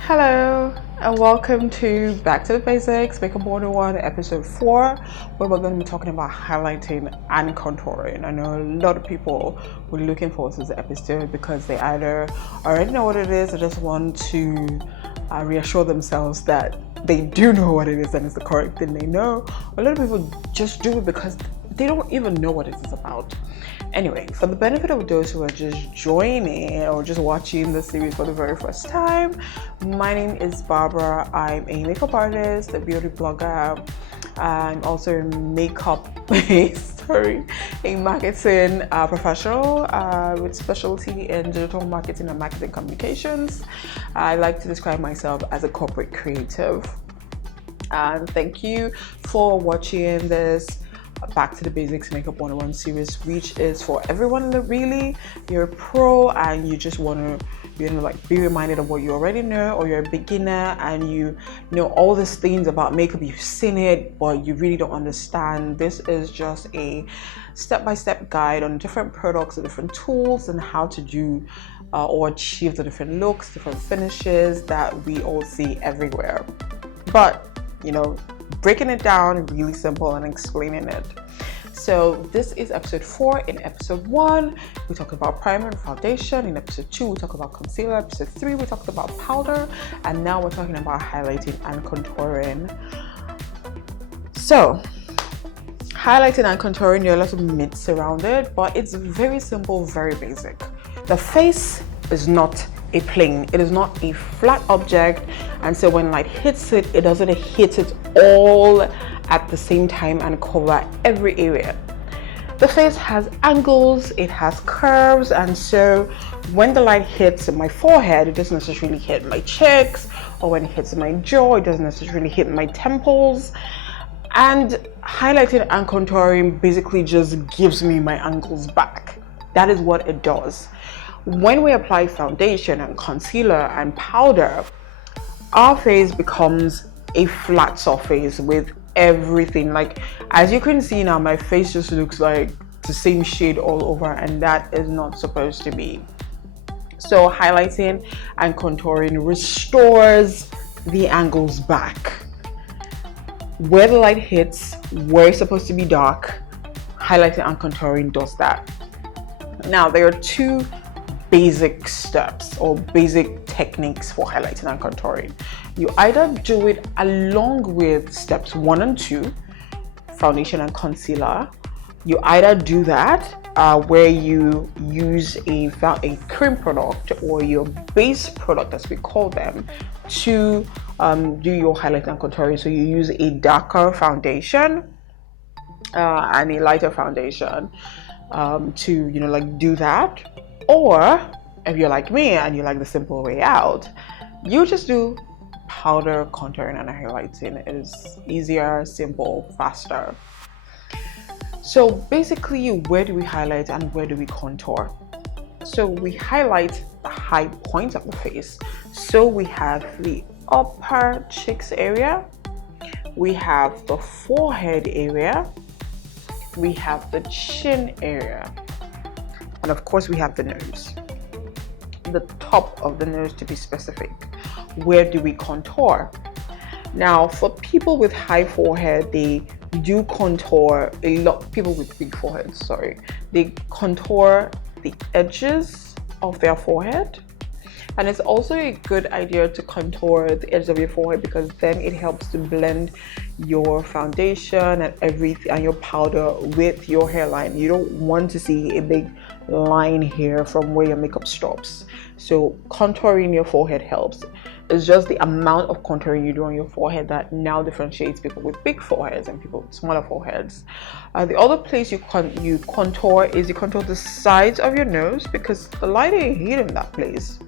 Hello and welcome to Back to the Basics, Makeup 101, episode 4, where we're going to be talking about highlighting and contouring. I know a lot of people were looking forward to this episode because they either already know what it is or just want to reassure themselves that they do know what it is and it's the correct thing they know. A lot of people just do it because they don't even know what it is about. Anyway, for the benefit of those who are just joining or just watching the series for the very first time, my name is Barbara. I'm a makeup artist, a beauty blogger. I'm also a makeup a marketing professional with specialty in digital marketing and marketing communications. I like to describe myself as a corporate creative. And thank you for watching this Back to the Basics Makeup 101 series, which is for everyone that really you're a pro and you just want to be reminded of what you already know, or you're a beginner and you know all these things about makeup, you've seen it but you really don't understand. This is just a step-by-step guide on different products and different tools and how to do or achieve the different looks, different finishes that we all see everywhere, but breaking it down really simple and explaining it. So this is episode 4. In episode 1 we talked about primer and foundation. In episode 2 we talked about concealer. Episode 3 we talked about powder, and now we're talking about highlighting and contouring. So highlighting and contouring, there are a lot of myths around it, but it's very simple, very basic. The face is not a plane, it is not a flat object, and so when light hits it, it doesn't hit it all at the same time and cover every area. The face has angles, it has curves, and so when the light hits my forehead, it doesn't necessarily hit my cheeks, or when it hits my jaw, it doesn't necessarily hit my temples. And highlighting and contouring basically just gives me my angles back. That is what it does. When we apply foundation and concealer and powder, our face becomes a flat surface with everything. Like, as you can see now, my face just looks like the same shade all over, and that is not supposed to be. So highlighting and contouring restores the angles back. Where the light hits, where it's supposed to be dark, highlighting and contouring does that. Now, there are 2 basic steps or basic techniques for highlighting and contouring. You either do it along with steps 1 and 2, foundation and concealer. You either do that where you use a cream product or your base product, as we call them, to do your highlighting and contouring. So you use a darker foundation and a lighter foundation to do that. Or if you're like me and you like the simple way out, you just do powder, contouring, and highlighting. It is easier, simple, faster. So basically, where do we highlight and where do we contour? So we highlight the high point of the face. So we have the upper cheeks area, we have the forehead area, we have the chin area, and of course we have the nose, the top of the nose to be specific. Where do we contour? Now, for people with high forehead, they do contour a lot. People with big foreheads, they contour the edges of their forehead. And it's also a good idea to contour the edges of your forehead because then it helps to blend your foundation and everything and your powder with your hairline. You don't want to see a big line here from where your makeup stops. So contouring your forehead helps. It's just the amount of contouring you do on your forehead that now differentiates people with big foreheads and people with smaller foreheads. The other place you contour is you contour the sides of your nose because the light ain't hitting that place.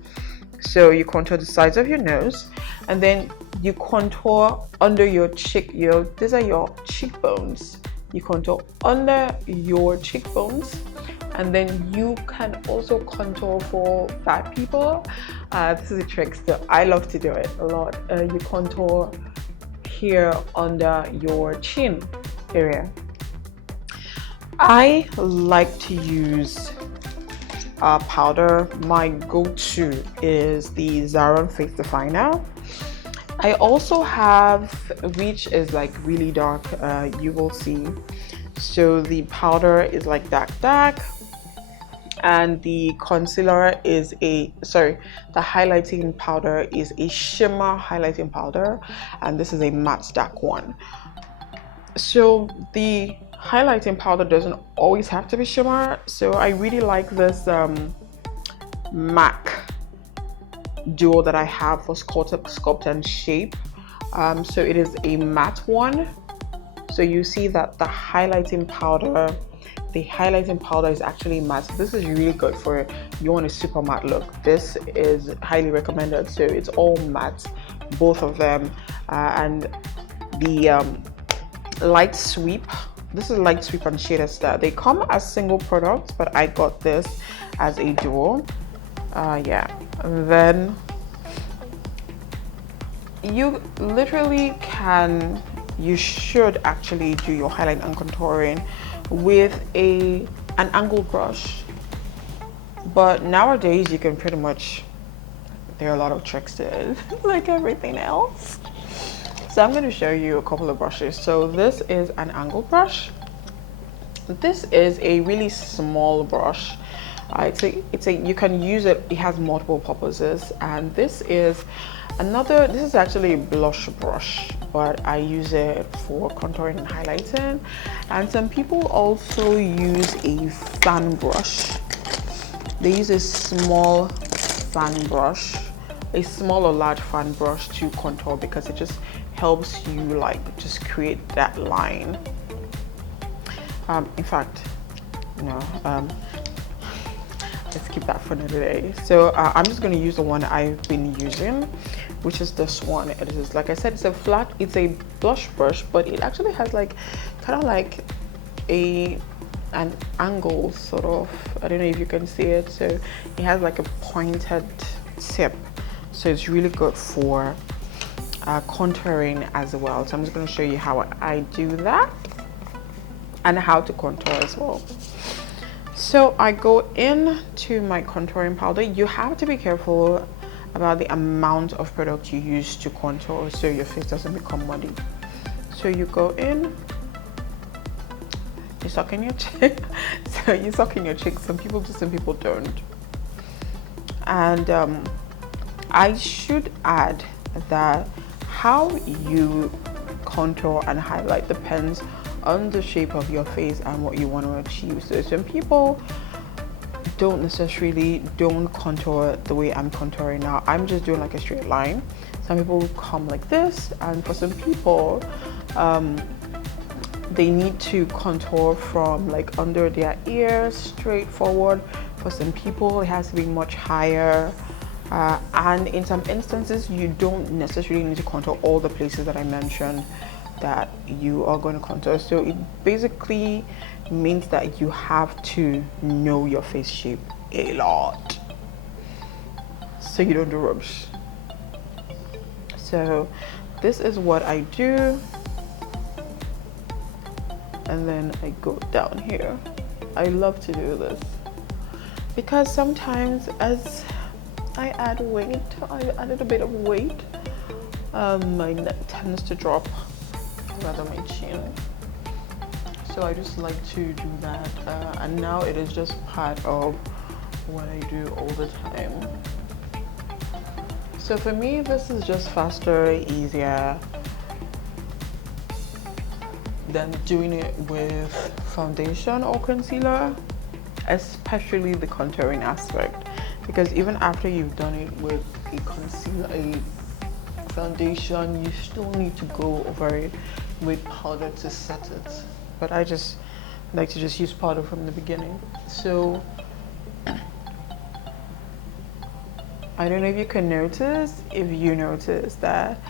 So you contour the sides of your nose, and then you contour under your these are your cheekbones. You contour under your cheekbones, and then you can also contour for fat people. This is a trick, so I love to do it a lot. You contour here under your chin area. I like to use powder, my go-to is the Zaron Face Definer. I also have, which is like really dark, you will see. So the powder is like dark, and the concealer is the highlighting powder is a shimmer highlighting powder, and this is a matte dark one. So the highlighting powder doesn't always have to be shimmer, so I really like this MAC duo that I have for Sculpt and Shape. So it is a matte one. So you see that the highlighting powder is actually matte. So this is really good for you want a super matte look. This is highly recommended. So it's all matte, both of them, and the light sweep. This is light sweep and Shader Star. They come as single products, but I got this as a duo. Yeah, and then you literally you should actually do your highlight and contouring with an angled brush, but nowadays you can pretty much, there are a lot of tricks to it like everything else. So I'm going to show you a couple of brushes. So this is an angled brush. This is a really small brush. You can use it, it has multiple purposes, and this is actually a blush brush, but I use it for contouring and highlighting. And some people also use a fan brush. They use a small fan brush, a small or large fan brush to contour, because it just helps you like just create that line. In fact, no, let's keep that for another day. So I'm just going to use the one I've been using, which is this one. It is, like I said, it's a blush brush, but it actually has like kind of like an angle sort of. I don't know if you can see it. So it has like a pointed tip, so it's really good for contouring as well. So I'm just going to show you how I do that and how to contour as well. So I go into my contouring powder. You have to be careful about the amount of product you use to contour so your face doesn't become muddy. So you go in, you suck in your cheek. So you suck in your cheek. Some people do, some people don't. And I should add that how you contour and highlight depends on the shape of your face and what you want to achieve. So some people don't necessarily contour the way I'm contouring now. I'm just doing like a straight line. Some people come like this, and for some people they need to contour from like under their ears straight forward. For some people it has to be much higher, and in some instances you don't necessarily need to contour all the places that I mentioned that you are going to contour. So it basically means that you have to know your face shape a lot so you don't do rubbish. So this is what I do, and then I go down here. I love to do this because sometimes as I add weight, I added a bit of weight, my neck tends to drop, rather my chin. So I just like to do that, and now it is just part of what I do all the time. So for me, this is just faster, easier than doing it with foundation or concealer, especially the contouring aspect, because even after you've done it with a concealer, a foundation, you still need to go over it with powder to set it. But I just like to just use powder from the beginning. So I don't know if you can notice, if you notice that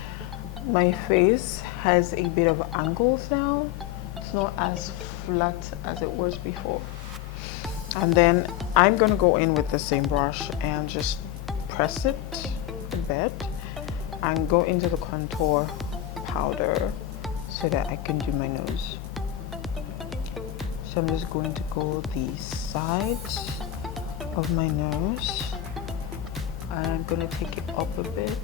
my face has a bit of angles now. It's not as flat as it was before. And then I'm gonna go in with the same brush and just press it a bit and go into the contour powder so that I can do my nose. So I'm just going to go the sides of my nose, and I'm gonna take it up a bit,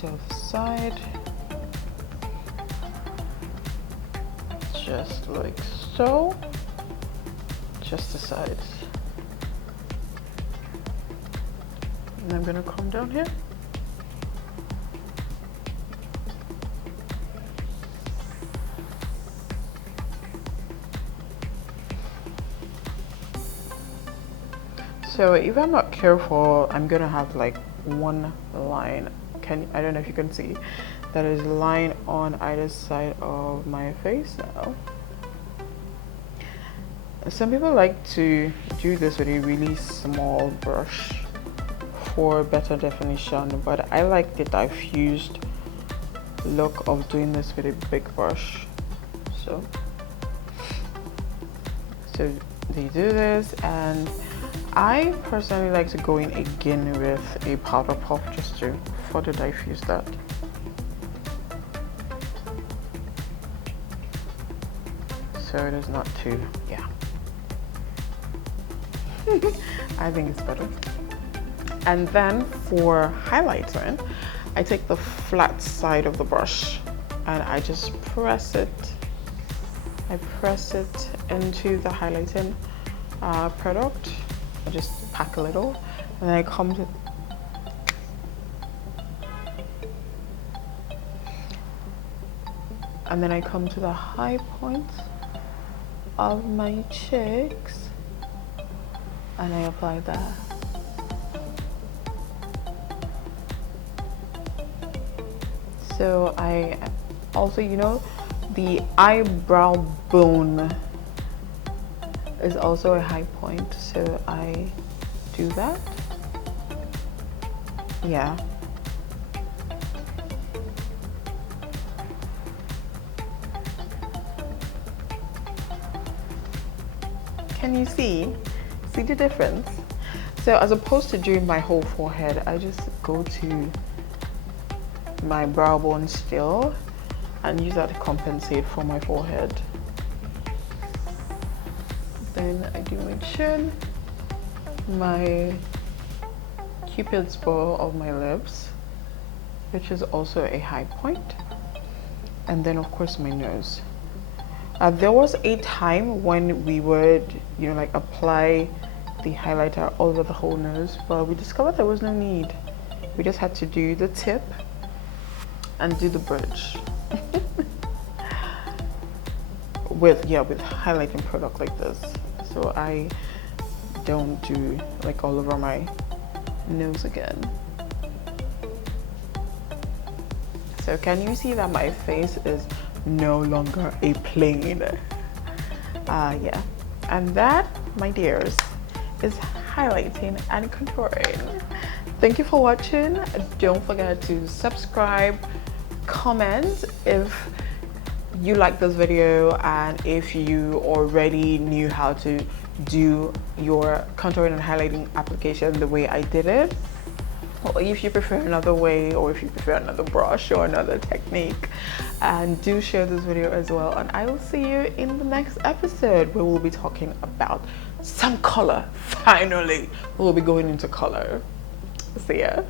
so the side, just like so, just the sides. And I'm gonna come down here. So if I'm not careful, I'm gonna have like one line. I don't know if you can see, that is a line on either side of my face now. Some people like to do this with a really small brush for better definition, but I like the diffused look of doing this with a big brush. So they do this, and I personally like to go in again with a powder puff just to further diffuse that. So it is not too, yeah. I think it's better. And then for highlighting, I take the flat side of the brush and I just press it. I press it into the highlighting product. I just pack a little, and then I come to the high point of my cheeks, and I apply that. So I also, you know, the eyebrow bone is also a high point, so I do that. Yeah. Can you see the difference? So as opposed to doing my whole forehead, I just go to my brow bone still and use that to compensate for my forehead. Then I do my chin, my cupid's bow of my lips, which is also a high point, and then of course my nose. There was a time when we would, you know, like apply the highlighter all over the whole nose, but we discovered there was no need. We just had to do the tip and do the bridge with highlighting product like this. So I don't do like all over my nose again. So can you see that my face is no longer a plane? Yeah, and that, my dears, is highlighting and contouring. Thank you for watching. Don't forget to subscribe, comment if you like this video, and if you already knew how to do your contouring and highlighting application the way I did it, or if you prefer another way, or if you prefer another brush or another technique. And do share this video as well, and I will see you in the next episode where we'll be talking about some color. Finally, we'll be going into color. See ya.